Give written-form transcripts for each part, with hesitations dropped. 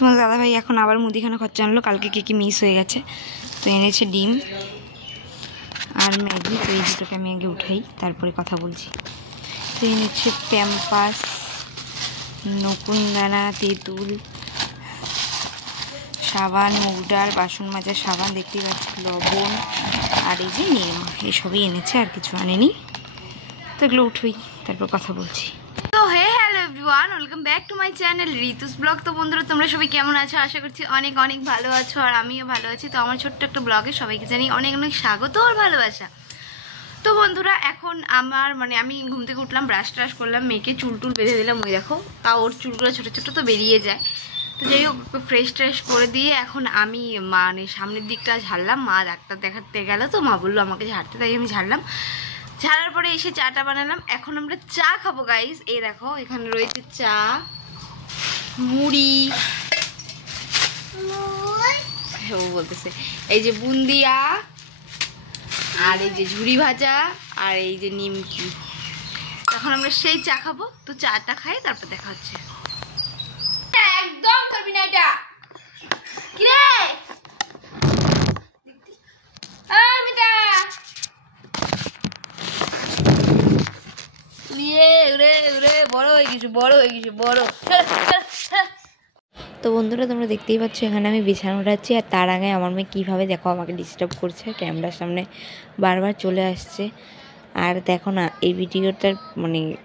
তোমার দাদাভাই এখন আবার মুদিখানা খরচা আনলো, কালকে কি মিস হয়ে গেছে। তো এনেছে ডিম আর ম্যাগি। তো এই দুটোকে আমি আগে উঠাই, তারপরে কথা বলছি। তো এনেছে প্যাম্পাস, নকুনদানা, তেঁতুল, সাবান, মুগ ডাল, বাসন মাজার সাবান দেখতেই পাচ্ছি, লবণ আর এই যে নির্মা, এসবই এনেছে, আর কিছু আনেনি। তো এগুলো উঠুই, তারপর কথা বলছি। তো hello everyone, welcome back to my channel ঋতুস blog. তো বন্ধুরা, তোমরা সবাই কেমন আছো? আশা করছি অনেক অনেক ভালো আছো, আর আমিও ভালো আছি। তো আমার ছোট্ট একটা ব্লগে সবাইকে জানি অনেক অনেক স্বাগত আর ভালোবাসা। তো বন্ধুরা, এখন আমি ঘুম থেকে উঠলাম, ব্রাশ ট্রাশ করলাম, মেয়েকে চুল টুল বেঁধে দিলাম। ওই দেখো, তা ওর চুলগুলো ছোটো ছোটো তো বেরিয়ে যায়। তো যাই হোক, ফ্রেশ ট্রেশ করে দিয়ে এখন আমি সামনের দিকটা ঝাড়লাম। মা ডাক্তার দেখাতে গেল, তো মা বললো আমাকে ঝাড়তে, তাই আমি ঝাড়লাম। ঝাড়ার পরে এসে চাটা বানালাম। এখন আমরা চা খাবো গাইস। এই দেখো, এখানে রয়েছে চা, মুড়ি, ও বলতেছে এই যে বুন্দিয়া, আর এই যে ঝুড়ি ভাজা, আর এই যে নিমকি। এখন আমরা সেই চা খাবো। তো চাটা খাই, তারপর দেখা হচ্ছে। একদম করবি না এটা। কি রে তো বন্ধুরা, তোমরা দেখতেই পাচ্ছ এখানে আমি বিছানা উঠাচ্ছি, আর তার আগে আমার মেয়ে কীভাবে দেখো আমাকে ডিস্টার্ব করছে, ক্যামেরার সামনে বারবার চলে আসছে। আর দেখো না, এই ভিডিওটার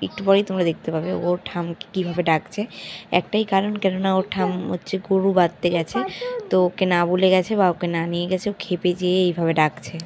একটু পরেই তোমরা দেখতে পাবে ওর ঠামকে কীভাবে ডাকছে। একটাই কারণ, কেননা ওর ঠাম হচ্ছে গরু বাঁধতে গেছে, তো ওকে না বলে গেছে বা ওকে না নিয়ে গেছে, ও খেপে যেয়ে এইভাবে ডাকছে।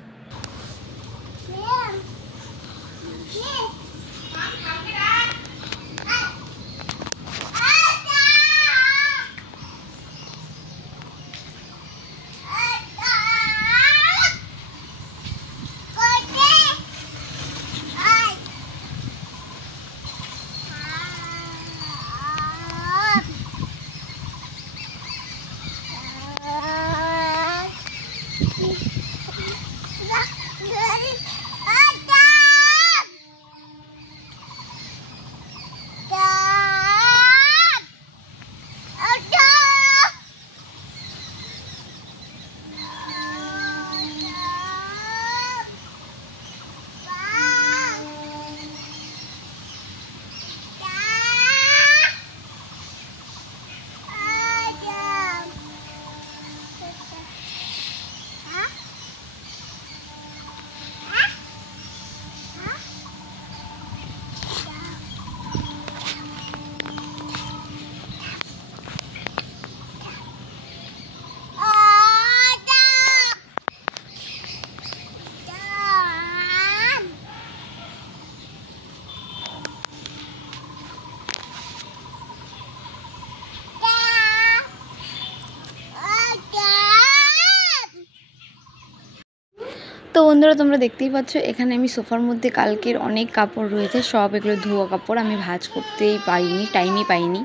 তো বন্ধুরা, তোমরা দেখতেই পাচ্ছ এখানে আমি সোফার মধ্যে কালকের অনেক কাপড় রয়েছে, সব এগুলো ধোয়া কাপড়। আমি ভাঁজ করতেই পাইনি, টাইমই পাইনি,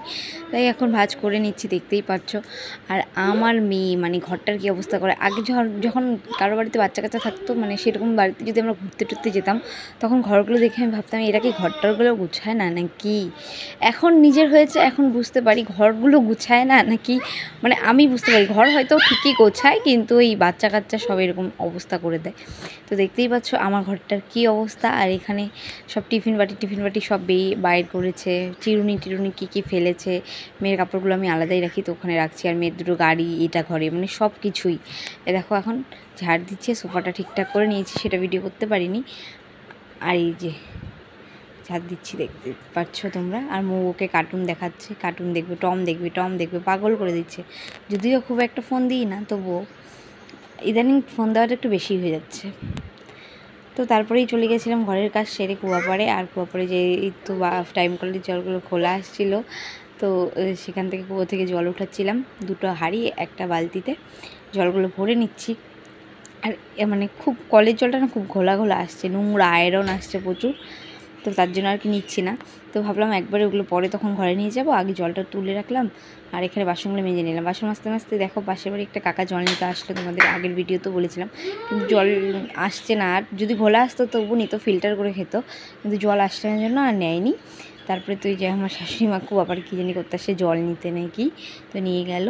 তাই এখন ভাঁজ করে নিচ্ছি, দেখতেই পাচ্ছ। আর আমার মেয়ে ঘরটার কী অবস্থা করে। আগে যখন কারো বাড়িতে বাচ্চা কাচ্চা থাকতো, সেরকম বাড়িতে যদি আমরা ঘুরতে টুরতে যেতাম, তখন ঘরগুলো দেখে আমি ভাবতাম এরা কি ঘরটারগুলো গুছায় না নাকি। এখন নিজের হয়েছে, এখন বুঝতে পারি ঘরগুলো গুছায় না নাকি, আমি বুঝতে পারি ঘর হয়তো ঠিকই গোছায়, কিন্তু এই বাচ্চা কাচ্চা সব এরকম অবস্থা করে দেয়। তো দেখতেই পাচ্ছ আমার ঘরটার কি অবস্থা। আর এখানে সব টিফিন বাটি সব বাইর করেছে, চিরুনি কী ফেলেছে। মেয়ের কাপড়গুলো আমি আলাদাই রাখি, তো ওখানে রাখছি। আর মেয়ের দুটো গাড়ি, এটা ঘরে, সব কিছুই। দেখো এখন ঝাড় দিচ্ছে, সোফাটা ঠিকঠাক করে নিয়েছি, সেটা ভিডিও করতে পারিনি। আর এই যে ঝাড় দিচ্ছি, দেখতে পাচ্ছ তোমরা। আর ওকে কার্টুন দেখাচ্ছে, কার্টুন দেখবে, টম দেখবে, পাগল করে দিচ্ছে। যদিও খুব একটা ফোন দিই না, তবুও ইদানিং ফোন দেওয়াটা একটু বেশি হয়ে যাচ্ছে। তো তারপরেই চলে গেছিলাম ঘরের কাজ সেরে কুয়াপাড়ে। আর কুয়াপাড়ে যে তো টাইম কলের জলগুলো খোলা আসছিলো, তো সেখান থেকে কুয়ো থেকে জল উঠাচ্ছিলাম, দুটো হাঁড়ি একটা বালতিতে জলগুলো ভরে নিচ্ছি। আর খুব কলের জলটা না খুব ঘোলা ঘোলা আসছে, নোংরা আয়রন আসছে প্রচুর, তো তার জন্য আর কি নিচ্ছি না। তো ভাবলাম একবারে ওগুলো পরে তখন ঘরে নিয়ে যাব, আগে জলটা তুলে রাখলাম। আর এখানে বাসনগুলো মেজে নিলাম। বাসন মাজতে দেখো পাশের বাড়ি একটা কাকা জল নিতে আসলো, তোমাদের আগের ভিডিওতে বলেছিলাম, কিন্তু জল আসছে না। আর যদি ঘোলা আসতো তবু নিত, ফিল্টার করে খেত, কিন্তু জল আসছে না জন্য আর নেয়নি। তারপরে তো এই যে আমার শাশুড়ি মা খুব আবার কী জানি করতে আসে, জল নিতে নাকি, তো নিয়ে গেল।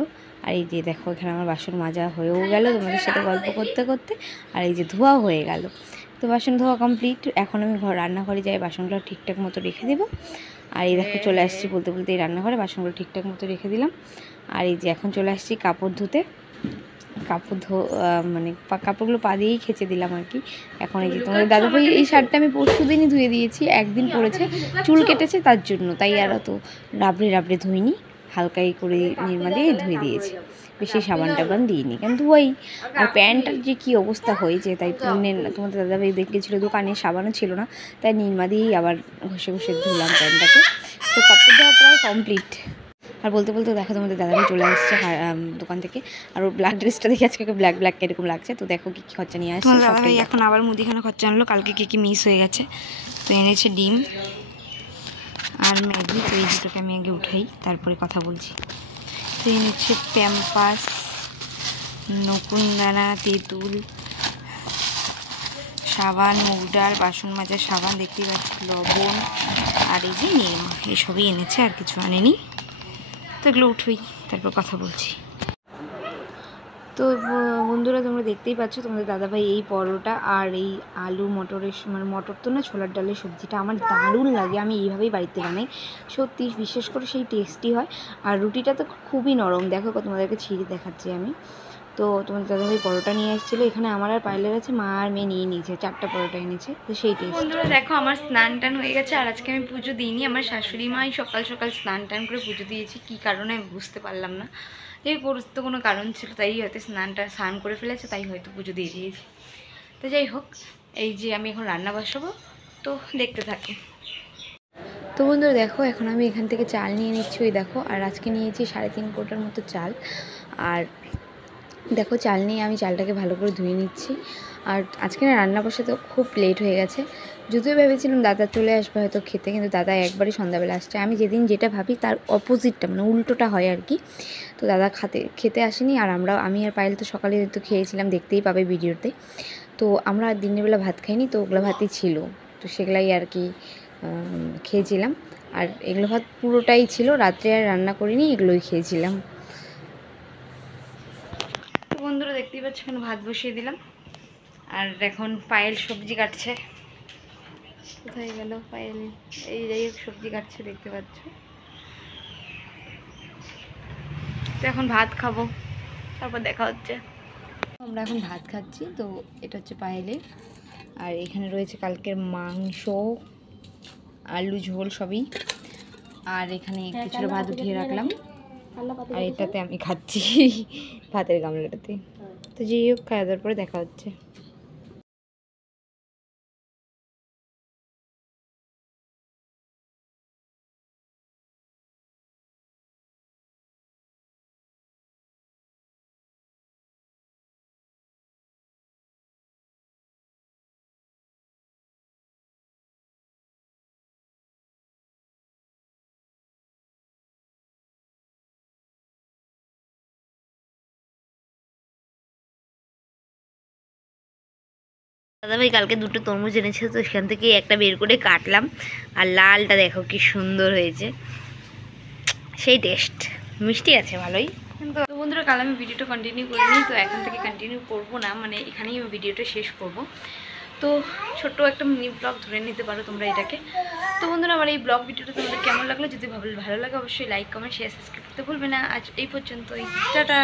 আর এই যে দেখো এখানে আমার বাসন মাজা হয়েও গেল তোমাদের সাথে গল্প করতে করতে, আর এই যে ধোয়া হয়ে গেল। তো বাসন ধোয়া কমপ্লিট। এখন আমি রান্নাঘরে যাই, বাসনগুলো ঠিকঠাক মতো রেখে দেবো। আর এই দেখো চলে আসছি বলতে বলতে এই রান্নাঘরে, বাসনগুলো ঠিকঠাক মতো রেখে দিলাম। আর এই যে এখন চলে আসছি কাপড় ধুতে। মানে কাপড়গুলো পা দিয়েই খেচে দিলাম আর কি। এখন এই যে তোমাদের দাদাভাই এই শার্টটা আমি পরশু দিনই ধুয়ে দিয়েছি, একদিন পরেছে, চুল কেটেছে তার জন্য, তাই আর অত রাবড়ে ধুইনি, হালকাই করে নির্মা দিয়ে ধুয়ে দিয়েছি, বেশি সাবান টাবান দিইনি, কারণ ধোয়াই। আর প্যান্টটার যে কী অবস্থা হয়েছে, তাই তোমাদের দাদাভাই দেখেছিলো দোকানে সাবানও ছিল না, তাই নির্মা দিয়েই আবার ঘষে ধুলাম প্যান্টটাকে। তো কাপড় ধোয়া প্রায় কমপ্লিট। আর বলতে বলতে দেখো তোমাদের দাদাভাই চলে আসছে দোকান থেকে। আর ওর ব্ল্যাক ড্রেসটা দেখে আজকে ব্ল্যাক এরকম লাগছে। তো দেখো কী খরচা নিয়ে আসছে দাদাভাই। এখন আবার মুদিখানা খরচা আনলো, কালকে কী মিস হয়ে গেছে। তো এনেছে ডিম আর ম্যাগি। তো এই দুটোকে আমি আগে উঠাই, তারপরে কথা বলছি। তো এনেছে প্যাম্পাস, নকুনদানা, তেঁতুল, সাবান, মুগ ডাল, বাসন মাজার সাবান দেখতেই পাচ্ছি, লবণ, আর এই যে নির্মা, এসবই এনেছে, আর কিছু আনেনি। তো এগুলো উঠুই, তারপর কথা বলছি। তো বন্ধুরা তোমরা দেখতেই পাচ্ছ তোমাদের দাদাভাই এই পরোটা আর এই আলু মটরের, মানে মটর তো না, ছোলার ডালের সবজিটা আমার দারুণ লাগে, আমি এইভাবেই বাড়িতে বানাই, সত্যি বিশেষ করে সেই টেস্টি হয়। আর রুটিটা তো খুবই নরম, দেখো তোমাদেরকে ছিঁড়ে দেখাচ্ছি আমি। তো তোমাদের দাদাভাই পরোটা নিয়ে এসেছিলো, এখানে আমার আর পাইলের আছে, মা আর মেয়ে নিয়ে নিয়েছে, 4টা পরোটা এনেছে। তো সেই টেস্ট। বন্ধুরা দেখো আমার স্নান টান হয়ে গেছে, আর আজকে আমি পুজো দিইনি, আমার শাশুড়ি মাই সকাল সকাল স্নান টান করে পুজো দিয়েছি, কী কারণে আমি বুঝতে পারলাম না, এই তো কোনো কারণ ছিল, তাই হয়তো স্নান করে ফেলেছে, তাই হয়তো পুজো দিয়ে দিয়েছি। তো যাই হোক, এই যে আমি এখন রান্না বসাবো, তো দেখতে থাকি। তো বন্ধুরা দেখো এখন আমি এখান থেকে চাল নিয়ে নিচ্ছি, ওই দেখো, আর আজকে নিয়েছি 3.5 কোটার মতো চাল। আর দেখো চাল নিয়ে আমি চালটাকে ভালো করে ধুয়ে নিচ্ছি। আর আজকে না রান্না বসাতে খুব লেট হয়ে গেছে, যদিও ভেবেছিলাম দাদা চলে আসবে হয়তো খেতে, কিন্তু দাদা একবারই সন্ধ্যাবেলা আসছে। আমি যেদিন যেটা ভাবি তার অপোজিটটা, মানে উল্টোটা হয় আর কি। তো দাদা খেতে আসেনি, আর আমি আর পায়েল তো সকালে তো খেয়েছিলাম, দেখতেই পাবে ভিডিওতে। তো আমরা দিনের বেলা ভাত খাইনি, তো ওগুলো ভাতই ছিল, তো সেগুলাই আর কি খেয়েছিলাম। আর এগুলো ভাত পুরোটাই ছিল, রাত্রে আর রান্না করিনি, এগুলোই খেয়েছিলাম। তো বন্ধুরা দেখতেই পাচ্ছ এখানে ভাত বসিয়ে দিলাম, আর এখন পায়েল সবজি কাটছে। কোথায় গেল পায়েল? এই যাই হোক সবজি কাটছে, দেখতে পাচ্ছ। তো এখন ভাত খাবো, তারপর দেখা হচ্ছে। আমরা এখন ভাত খাচ্ছি। তো এটা হচ্ছে পায়েলের, আর এখানে রয়েছে কালকের মাংস, আলু ঝোল সবই, আর এখানে কিছুটা ভাত উঠিয়ে রাখলাম, আর এটাতে আমি খাচ্ছি ভাতের গামলাটাতে। তো যাই হোক খাওয়া দাওয়ার পরে দেখা হচ্ছে। দাদাভাই কালকে 2টো তরমুজ এনেছে, তো সেখান থেকে একটা বের করে কাটলাম, আর লালটা দেখো কি সুন্দর হয়েছে, সেই টেস্ট, মিষ্টি আছে ভালোই। কিন্তু বন্ধুরা কাল আমি ভিডিওটা কন্টিনিউ করিনি, তো এখন থেকে কন্টিনিউ করবো না, মানে এখানেই আমি ভিডিওটা শেষ করব। তো ছোট্ট একটা মিনি ব্লগ ধরে নিতে পারো তোমরা এটাকে। তো বন্ধুরা আমার এই ব্লগ ভিডিওটা তোমাদের কেমন লাগলো, যদি ভালো লাগে অবশ্যই লাইক কমেন্ট শেয়ার সাবস্ক্রাইব করতে ভুলবে না। আজ এই পর্যন্তই, টাটা।